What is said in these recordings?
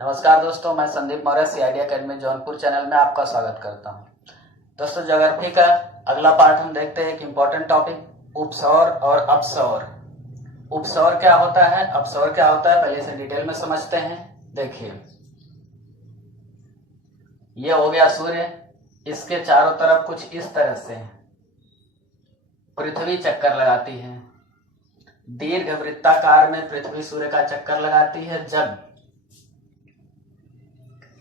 नमस्कार दोस्तों, मैं Sandeep Maurya CID academy Jaunpur channel में आपका स्वागत करता हूं। दोस्तों, ज्योग्राफी का अगला पार्ट हम देखते हैं एक इम्पोर्टेंट टॉपिक उपसौर और अपसौर। उपसौर क्या होता है, अपसौर क्या होता है, पहले इसे डिटेल में समझते हैं। देखिए, ये हो गया सूर्य, इसके चारों तरफ कुछ इस तरह से पृथ्वी चक्कर लगाती है। दीर्घ वृत्ताकार में पृथ्वी सूर्य का चक्कर लगाती है। जब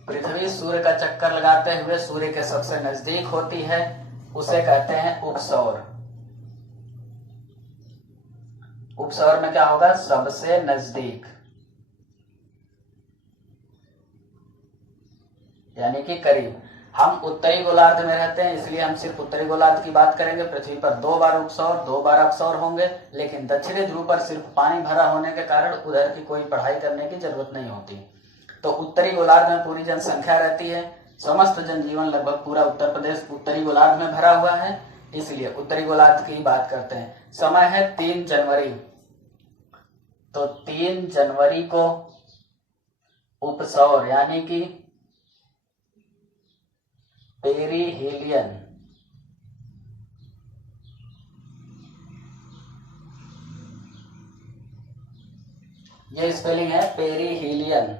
पृथ्वी सूर्य का चक्कर लगाते हुए सूर्य के सबसे नजदीक होती है, उसे कहते हैं उपसौर। उपसौर में क्या होगा, सबसे नजदीक, यानी कि करीब। हम उत्तरी गोलार्ध में रहते हैं, इसलिए हम सिर्फ उत्तरी गोलार्ध की बात करेंगे। पृथ्वी पर 2 बार उपसौर, 2 बार अपसौर होंगे, लेकिन दक्षिणी ध्रुव पर सिर्फ पानी भरा होने के कारण उधर की कोई पढ़ाई करने की जरूरत नहीं होती। तो उत्तरी गोलार्ध में पूरी जनसंख्या रहती है, समस्त जनजीवन लगभग पूरा उत्तर प्रदेश उत्तरी गोलार्ध में भरा हुआ है, इसलिए उत्तरी गोलार्ध की ही बात करते हैं। समय है 3 जनवरी, तो 3 जनवरी को उपसौर यानी कि पेरिहेलियन, ये स्पेलिंग है पेरिहेलियन।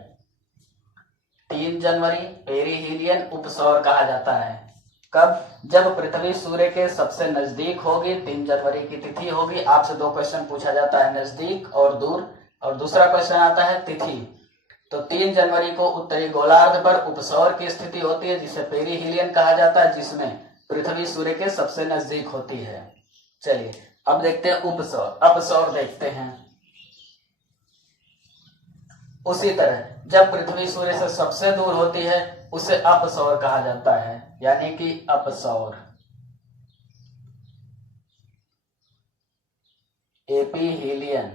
3 जनवरी पेरिहेलियन उपसौर कहा जाता है। कब, जब पृथ्वी सूर्य के सबसे नजदीक होगी, 3 जनवरी की तिथि होगी। आपसे 2 क्वेश्चन पूछा जाता है, नजदीक और दूर, और दूसरा क्वेश्चन आता है तिथि। तो 3 जनवरी को उत्तरी गोलार्ध पर उपसौर की स्थिति होती है, जिसे पेरिहेलियन कहा जाता है, जिसमें पृथ्वी सूर्य के सबसे नजदीक होती है। चलिए अब देखते हैं उपसौर। अपसौर देखते हैं। उसी तरह जब पृथ्वी सूर्य से सबसे दूर होती है, उसे अपसौर कहा जाता है, यानी कि अपसौर। एपीहीलियन,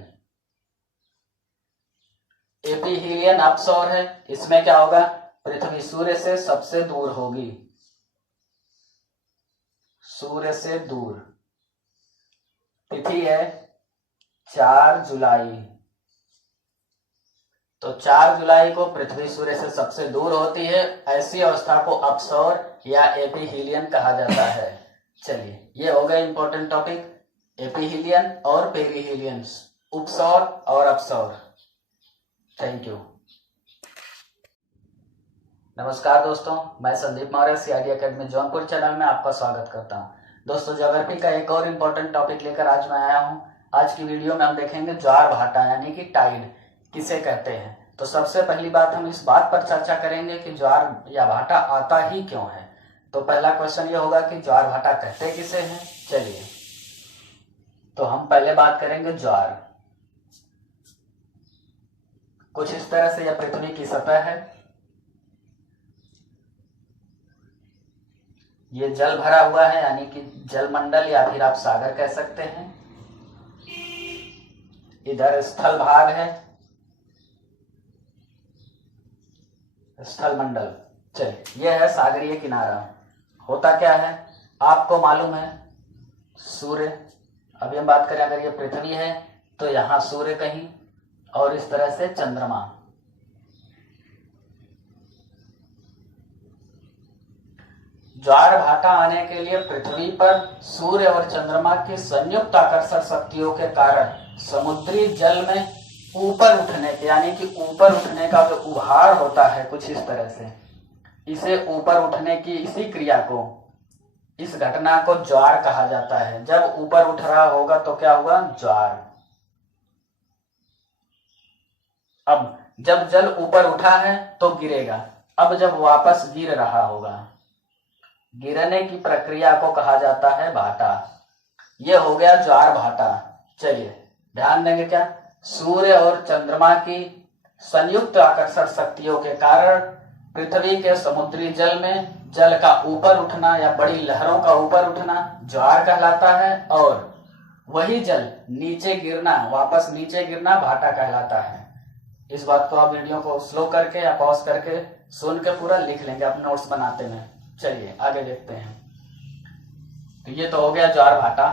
एपीहीलियन अपसौर है। इसमें क्या होगा, पृथ्वी सूर्य से सबसे दूर होगी, सूर्य से दूर। तिथि है 4 जुलाई, तो 4 जुलाई को पृथ्वी सूर्य से सबसे दूर होती है। ऐसी अवस्था को अपसौर या एपीहीलियन कहा जाता है। चलिए, ये हो गए इंपॉर्टेंट टॉपिक, एपीहीलियन और पेरिहीलियन, उपसौर और अपसौर। Thank you. नमस्कार दोस्तों, मैं Sandeep Maurya CID academy Jaunpur channel में आपका स्वागत करता हूं। दोस्तों, ज्योग्राफी का एक और इम्पोर्टेंट टॉपिक लेकर आज मैं आया हूं। आज की वीडियो में हम देखेंगे ज्वार भाटा यानी कि टाइड किसे कहते हैं। तो सबसे पहली बात हम इस बात पर चर्चा करेंगे कि ज्वार या भाटा आता ही क्यों है। तो पहला क्वेश्चन ये होगा कि ज्वार भाटा कहते किसे हैं। चलिए, तो हम पहले बात करेंगे ज्वार। कुछ इस तरह से यह पृथ्वी की सतह है, ये जल भरा हुआ है, यानी कि जलमंडल या फिर आप सागर कह सकते हैं। इधर स्थल भाग है, स्थल मंडल। चलिए, यह है सागरीय किनारा। होता क्या है, आपको मालूम है, सूर्य, अभी हम बात करें अगर ये पृथ्वी है तो यहां सूर्य कहीं, और इस तरह से चंद्रमा। ज्वार भाटा आने के लिए पृथ्वी पर सूर्य और चंद्रमा की संयुक्त आकर्षण शक्तियों के कारण समुद्री जल में ऊपर उठने के, यानी कि ऊपर उठने का जो उभार होता है कुछ इस तरह से, इसे ऊपर उठने की इसी क्रिया को, इस घटना को ज्वार कहा जाता है। जब ऊपर उठ रहा होगा तो क्या हुआ, ज्वार। अब जब जल ऊपर उठा है तो गिरेगा, अब जब वापस गिर रहा होगा, गिरने की प्रक्रिया को कहा जाता है भाटा। यह हो गया ज्वार भाटा। चलिए ध्यान देंगे, क्या, सूर्य और चंद्रमा की संयुक्त आकर्षण शक्तियों के कारण पृथ्वी के समुद्री जल में जल का ऊपर उठना या बड़ी लहरों का ऊपर उठना ज्वार कहलाता है, और वही जल नीचे गिरना, वापस नीचे गिरना भाटा कहलाता है। इस बात को आप वीडियो को स्लो करके या पॉज करके सुन के पूरा लिख लेंगे अपने नोट्स बनाते में। चलिए आगे देखते हैं। तो ये तो हो गया ज्वार भाटा।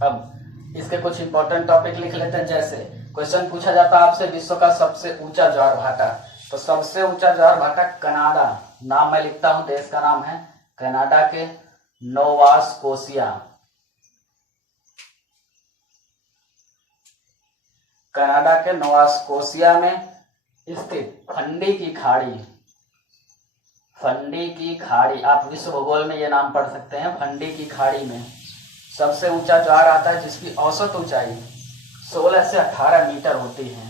अब इसके कुछ इंपॉर्टेंट टॉपिक लिख लेते हैं, जैसे क्वेश्चन पूछा जाता है आपसे विश्व का सबसे ऊंचा ज्वार भाटा, तो सबसे ऊंचा ज्वार भाटा कनाडा, नाम मैं लिखता हूं, देश का नाम है कनाडा के नोवा स्कोशिया, कनाडा के नोवा स्कोशिया में स्थित फंडी की खाड़ी, फंडी की खाड़ी, आप विश्व भूगोल में ये नाम पढ़ सकते हैं, फंडी की खाड़ी में सबसे ऊंचा ज्वार आता है जिसकी औसत ऊंचाई 16 से 18 मीटर होती है,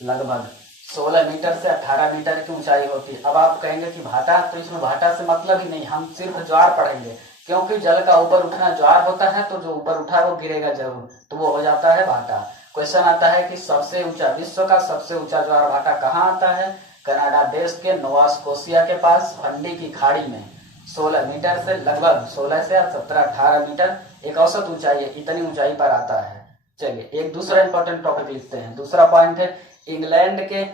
लगभग 16 मीटर से 18 मीटर की ऊंचाई होती है। अब आप कहेंगे कि भाटा, तो इसमें भाटा से मतलब ही नहीं, हम सिर्फ ज्वार पढ़ेंगे, क्योंकि जल का ऊपर उठना ज्वार होता है, तो जो ऊपर उठा वो गिरेगा जरूर, तो वो हो जाता है भाटा। क्वेश्चन आता है कि सबसे ऊंचा, विश्व का सबसे ऊंचा ज्वार भाटा कहाँ आता है? कनाडा देश के नोवा स्कोशिया के पास फंडी की खाड़ी में 16 मीटर से, लगभग 16 से 17-18 मीटर एक औसत ऊंचाई है, इतनी ऊंचाई पर आता है। चलिए एक दूसरा इंपॉर्टेंट टॉपिक लिखते हैं। दूसरा पॉइंट है इंग्लैंड के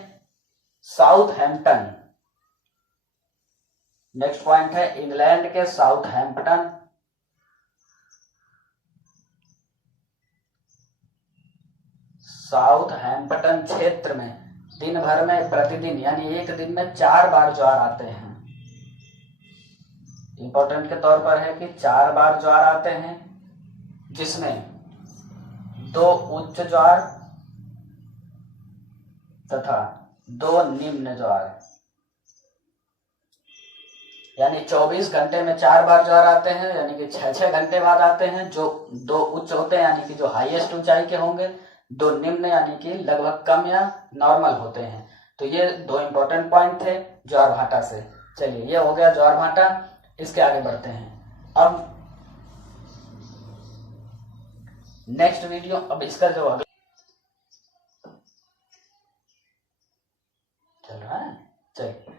साउथहैम्पटन, नेक्स्ट पॉइंट है इंग्लैंड के साउथहैम्पटन, साउथहैम्पटन क्षेत्र में दिन भर में प्रतिदिन यानी एक दिन में 4 बार ज्वार आते हैं। इंपॉर्टेंट के तौर पर है कि 4 बार ज्वार आते हैं, जिसमें 2 उच्च ज्वार तथा 2 निम्न ज्वार, यानी 24 घंटे में 4 बार ज्वार आते हैं, यानी कि 6-6 घंटे बाद आते हैं। जो 2 उच्च होते हैं यानी कि जो हाईएस्ट ऊंचाई के होंगे, 2 निम्न यानी कि लगभग कम या नॉर्मल होते हैं। तो ये 2 इंपॉर्टेंट पॉइंट थे ज्वार भाटा से। चलिए ये हो गया ज्वार भाटा, इसके आगे बढ़ते हैं। अब नेक्स्ट वीडियो, अब इसका जो अगला चल रहा है, चलिए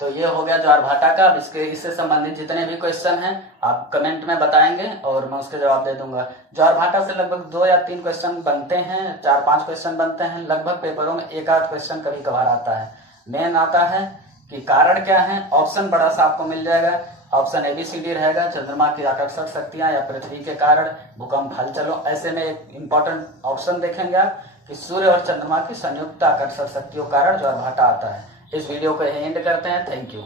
तो ये हो गया ज्वार भाटा का। अब इससे संबंधित जितने भी क्वेश्चन हैं आप कमेंट में बताएंगे और मैं उसके जवाब दे दूंगा। ज्वार भाटा से लगभग 2 या 3 क्वेश्चन बनते हैं, 4-5 क्वेश्चन बनते हैं, लगभग पेपरों में 1-8 क्वेश्चन कभी कभार आता है। मेन आता है कि कारण क्या है, ऑप्शन बड़ा सा आपको मिल जाएगा, ऑप्शन ABCD रहेगा, चंद्रमा की आकर्षक शक्तियां या पृथ्वी के कारण, भूकंप, हलचलों। ऐसे में एक इंपॉर्टेंट ऑप्शन देखेंगे आप कि सूर्य और चंद्रमा की संयुक्त आकर्षक शक्तियों कारण ज्वार भाटा आता है। इस वीडियो को एंड करते हैं। Thank you.